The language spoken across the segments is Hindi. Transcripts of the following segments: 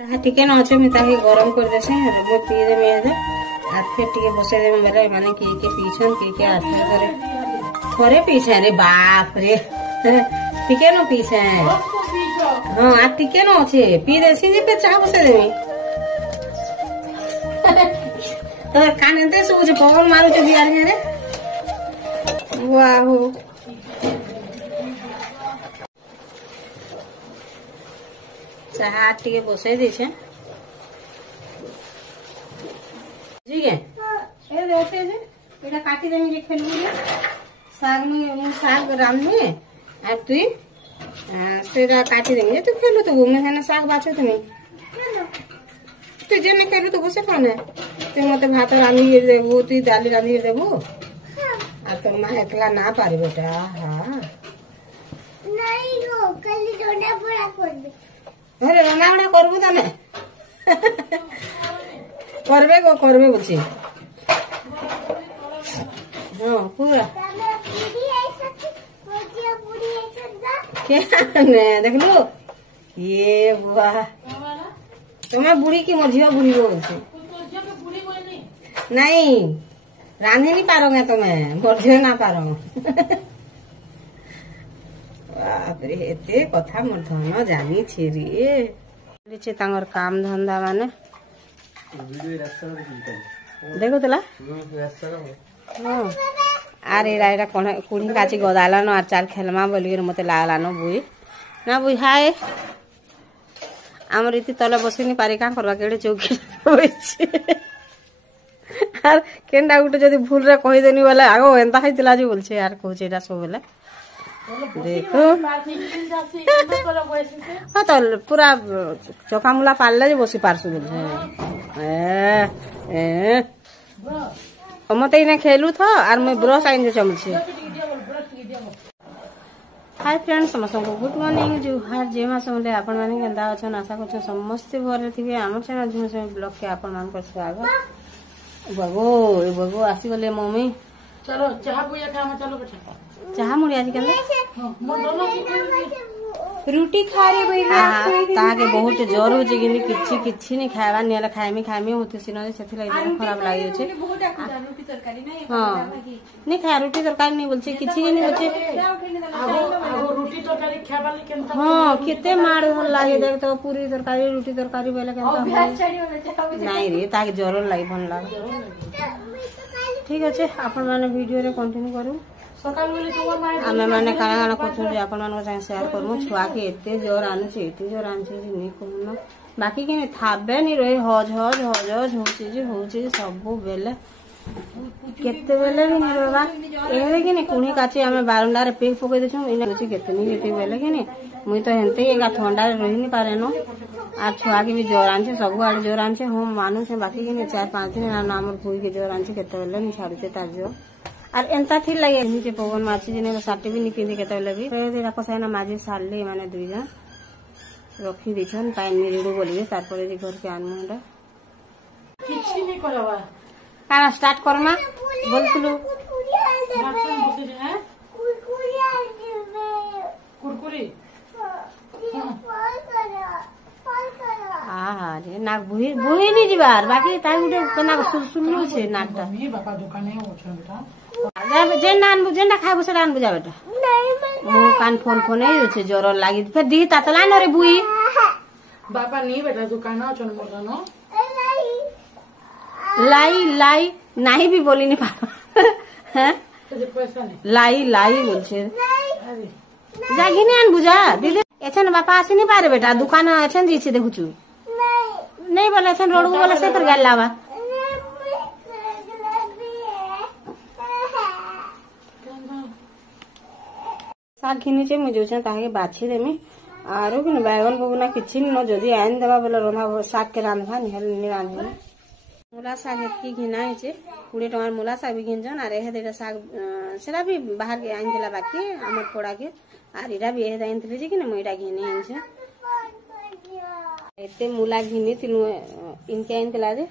टिके न अच्छे मुझे गरम कर देसे वो पी दे में आ फिर टिके बसे दे बेले माने के पीछन के आ फिर थोड़े पीछे अरे बाप रे टिके न पीछे हां आ टिके न अच्छे पी देसी जे पे चाह बसे देमी तो कान दे सब पवन मारू छ बियार रे वाह चाह टिके बसई दे छे जी के ए देखे जे एटा काटी देमी जे खेलबू जे साग में मु साग रांधे आ तू सेरा काटी देमी तू खेलू तो मैं है ना साग बाछे तुमी तू जे न खेलू तो बसे खाने तू मते भात रांधी देबू तू दाली रांधी देबू आ तो मां एकला ना पारी बेटा हां नहीं हो कल रोना पूरा कर दे अरे रंगा बड़ा करबू तने करबे बुझी हां पूरा क्या ने देख लो ये बुआ तुम्हें बुढ़ी की मझिया बुढ़ी बोलते नहीं रांधी नहीं पारोगे तुम्हें मझिया ना पारो बापरे एते कथा मोर धन जानी छी रे छे तांगर काम धंधा माने देखो तला हां अरे एरा कोन कुड़ी काची गदालानो आर चाल खेलमा बोली मते लागलानो बुई ना बुई हाय हमर इति तले बसिनी पारे का करबा केडे चौकी होइछे आर केंडा गुटे जदी भूल रे कहि देनी वाला आगो एंता खाइतला जे बोलछे यार कहूचे एटा सब बेला देखो हाँ तो पूरा चौकामुला पाले बसी पारसु मत खेलु था और मैं ब्रश आइन चमचे हाय फ्रेंड्स समस्त गुड मॉर्निंग जुहार जेमा समले आपण माने केंदा अछन आशा करछ समस्त भरे थिबे हमर चैनल जुम से ब्लॉग के आपण मान कर स्वागत बगो आसी गले मम्मी चलो चाह बुया खा हम चलो बेटा चाह मुड़ी आज के रुटी खा रे बइला ताके बहुत जोर हो जे कि किछि नहीं खावा नेला खाइमी होते सिनो सेथि लागि खराब लागि छै रुटी तरकारी नहीं हां नहीं खा रुटी तरकारी नहीं बोलछे किछि नहीं होचे आगो रुटी तरकारी खाबाले केनता हां केते मार भल लागे देख तो पूरी तरकारी रुटी तरकारी बेला केनता अभ्यास चढ़ी होले नहीं रे ताके जोर लागि भन लागे ठीक अछि आपण माने वीडियो रे कंटिन्यू करू सकाल बेले तोर माय आमे माने काना काना करछु जे आपण मानको संग शेयर करमु छुआ के एते जोर आनुछि नहीं कहूना बाकी के थाबे नहीं रहे हज होछि सब बेले केते बेले भी नहीं बाबा एहे कि नहीं कुणी काची आमे बारंडा रे पेक पके देछु इने होछि केते बेले कि नहीं मुई तो हेनते एगा ठंडा रे रहि नहीं पारे न आ छुआ के भी जोर आनछे सब आड़ जोर आनछे हम मानु से बाकी के नहीं 4-5 दिन ना हमर भूई के जोर आनछे केते बेले नहीं छाड़ुचे तार जो और एंता थी लगे नीचे पवन माची जिने साटी भी नहीं पिंधे केते लगी फेर देरा पसायना माजी सालले माने दुई जन रखी दिछन पानी रिडू बोलिए तार परे जे घर के आनमुंडा किछि नहीं करवा काना स्टार्ट करमा बोलतलु कुरकुरी हां रे नाक बुही नहीं जिबार बाकी ताई उठे कना सुलसुल्लु छे नाकटा मी बापा दुकाने ओछन बेटा जे नान बुजेंडा खाबो से नान बुजा बेटा मु कान फोन ही छे जोर लागी फिर दी तातला न रे बुई बापा नहीं बेटा दुकान ओछन मोरनो लाई नहीं भी बोली नहीं पापा हैं तो पैसा नहीं लाई बोलछे अरे जागी नहीं आन बुझा दीदी एछन बापा आसी नहीं पारे बेटा दुकान एछन जी छे देखुछु नहीं बोले एछन रोड को बोले से पर गाल लावा साग घिनी मुझे ताके बाछी देमी आरो कि बैगन बगुना किछि न जदी आइन देबा बोले रंधा साग के रांधबा नहीं रांधबा मूला साग की घिना है 20 टका मूला साग भी घिनजन आरे हे देटा साग सेरा भी बाहर के आइन दिला बाकी हमर पोड़ा के आर इरा भी हे दाइन थले जे कि न मोइडा घिनी आइन छे एते मूला घिनी तिनु इनके आइन दिला जे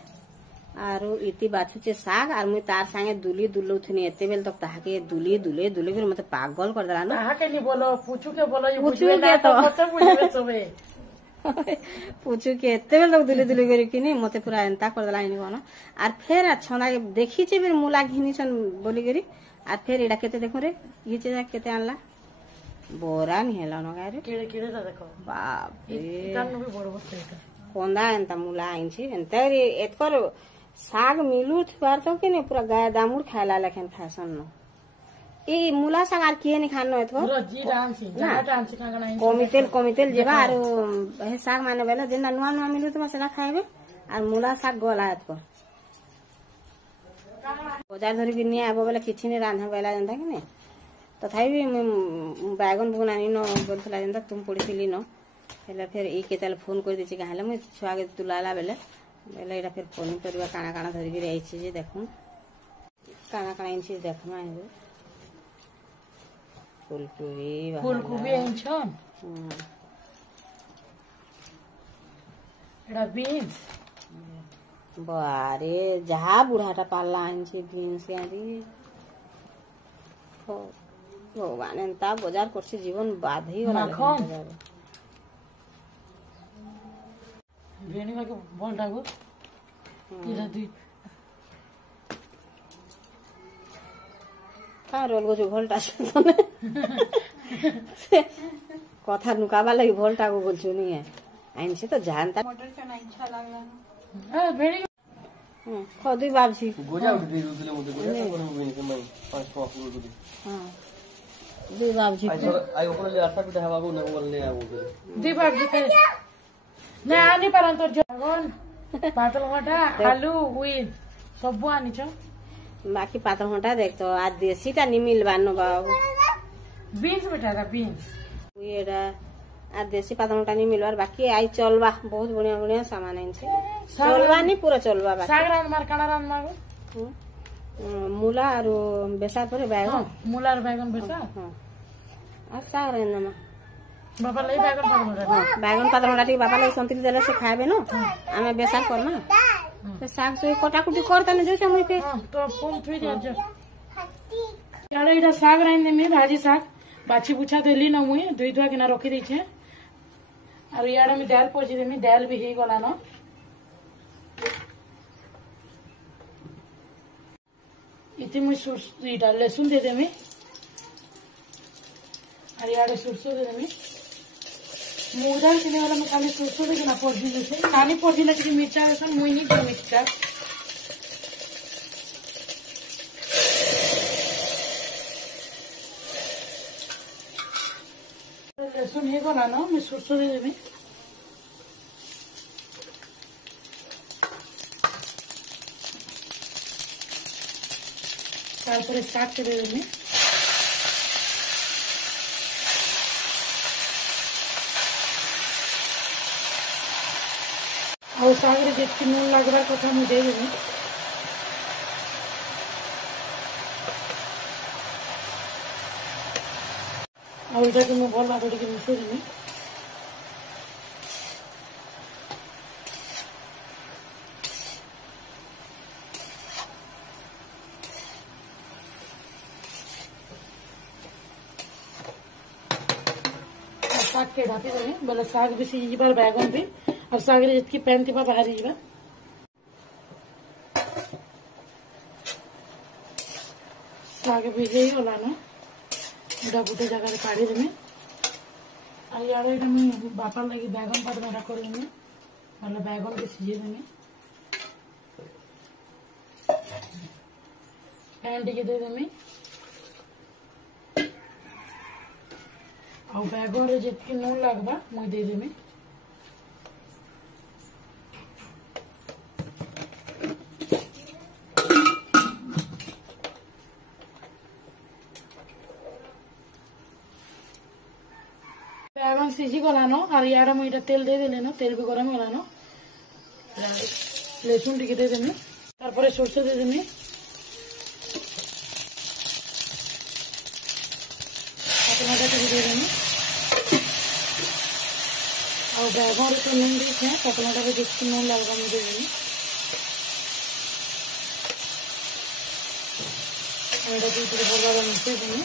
आरो इति बाछु छे साग आर मुई तार संगे दुली दुलौथनी एते बेल तक ताके दुली फिर मते पागल कर देला न ताहा के नहीं बोलो पूछू के बोलो ये पूछू के तो कते बुझबे सबे पूछू कि एते बेल दुली दुली करी कि मते पूरा एंता कर देला इनी कोन आर फेर छना देखी छे फिर मुला घिनी छन बोली करी आर फेर एडा केते देखो रे ये चीज केते आनला बोरा नि हेला न गारे केड़े केड़े दा देखो बाप रे इतान भी बड़ बड़ एटा कोंदा एंता मुला आइन छी एंता रे एतकर साग मिलू थुआर तो कि ने पूरा गाय दामुर खायला लेखन खासन न ई मुला साग आर किए नि खानो एतको पूरा जी डांस जा डांस का गना कमितेल जेबा आर हे साग माने बेला जेना नुआ नुआ मिलू तुमा सेला खाइबे आर मुला साग गला एतको बाजार धरि कि नि आबो बेला किछि नि रांधा बेला जंता कि ने तथापि बैगन बुनानी न बोलथला जंता तुम पड़ीथिली न हेला फिर ई केताल फोन कर दिछि काहेला मैं छुआ के तुलाला बेले बेले एटा फिर फोन करबा काना काना धरि के आइछि जे देखु काना काना इनछि देखमा हे फूलकोबी आइछन एटा बीन्स बारे जहा बुढ़ाटा पाल्ला आइछि बीन्स गारी हो भगवान एंता बाजार करछि जीवन बाधई वाला भेणी में के बोल डागो इधर दी का रोल गो जो भोल्टा तने कथा नुकाबा लागि भोल्टा को बोलछु नि है आइन से तो जानता मटर का ना इच्छा लागला ए भेणी खदी बाबजी गोजा उठ दे रुदले मुझे गोजा कोन बिन के मैं 5 टका पूरो दे हां दी बाबजी आई ओकरा ले आटा पिटा हवा को न बोलने आ वो दी बाबजी के ना आनी परन तो जगन पातल घटा आलू उइन सब आनी छ बाकी पातल घटा देख तो आज देसीटा नि मिलबा न बाबू बीन्स बेटा रा बीन्स उएरा आज देसी पातल घटा नि मिलबार बाकी आई चलबा बहुत बढ़िया बढ़िया सामान आइन छे चलबा नि पूरा चलबा बाकी साग रान मार काना रान मागो मुला आरो बेसा परे बैगन मुला और बैगन बेसा हां आ साग रान नमा बाबा लई बैगन पातल बैगन पातल घटा ठीक बाबा लई संतरी देले से खाबे न आमे बेसा करना से साग से कटाकुटी करता न जैसे मुई पे तो फोन थुई दे जा यार इडा साग राइन दे में भाजी साग बाछी बुछा देली न मुई दुई दुआ किना रखी दै छे और याडा में दाल पोजी दे में दाल भी हे गला न इति मुई सुस इडा लहसुन दे दे में और याडा सुरसो दे दे में मुदार किने वाला में खाली सुरसो दे ना पोजी दे से खाली पोजी लगी मिर्चा लसन मुई नहीं दे मिर्चा लहसुन हे गला ना मैं सुरसो दे देबे तारपरे साग के दे देबे और साग रे जेतकी नून लागबार कथा मैं दे देबे और इधर मैं भल भाव टिके मिसई देबे साग के ढापी देबे बोले साग भी सीझी बार बैगन भी और साग रे जितकी पैन थी बाहर ही साग भी हे होला ना इडा गुटे जगह रे काढ़ी देमे और यार इडा मैं बापा लगी बैगन पात मेरा करेंगे मतलब बैगन के सीझे देंगे पैन टिके दे देमे और बैगन रे जितकी नून लागबा मैं दे देमे बैगन सीझी गला न और यार मुझे तेल दे देले न तेल भी गरम गला न लहसुन टिके दे देमे तारपरे सरसो दे देमे टमाटर टिके दे देमे और बैगन रे तो नून दी छे टमाटर रे जितकी नून लागबा मैं दे देमे एडा भी पूरे बलवा मिसे देमे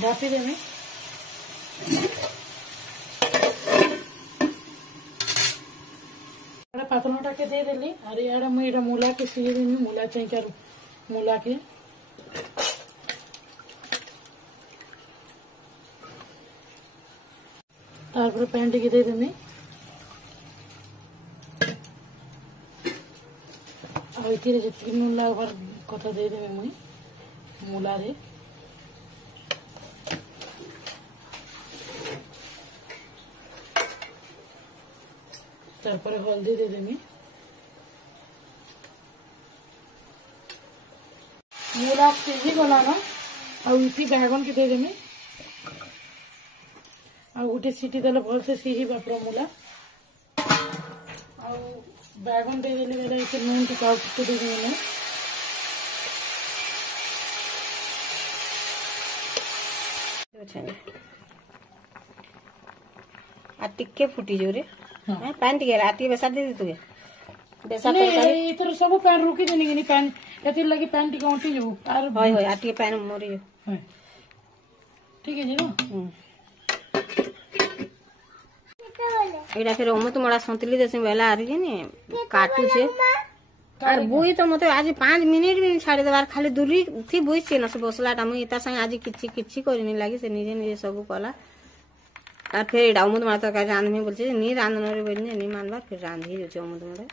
ढापी देमे पातलोटा के दे देली और यार मुझे एटा मूला के सीजे देनी मूला चाहिए मूला के तारपर पैन टिके दे देनी और इतने जितनी नून लागबार कथा दे देवे मुई मूला रे तारपर हल्दी दे देमी मूला सीझी गला ना और इसी बैगन के दे देमी और गोटे सीटी देले भल से सीझीबा पूरा मूला और बैगन दे देले बेला इसे नून टिका दे देमी आ टिके फुटी जो रे पानी टिके राती बेसा दे तुगे बेसा तरकारी इतर सब पैन रुकी देनी कि पैन एतिर लगी पैन टिका उठी जो आर होय होय आटी पैन मोरी जो ठीक है जी ना एटा फिर ओमत मोड़ा संतली देसी बेला आरी ने काटू छे और बुई तो मते आज 5 मिनिट भी छाड़ी देबार खाली दूरी थी बुई से न से बसलाटा मुई इता संग आज किछि करनी लागी से निजे निजे सब कला और फिर एटा ओमत मोड़ा तरकारी रांधमी बोलछे नी रांधन रे बोलनी नी मानबार फिर रांधी जो ओमत मोड़ा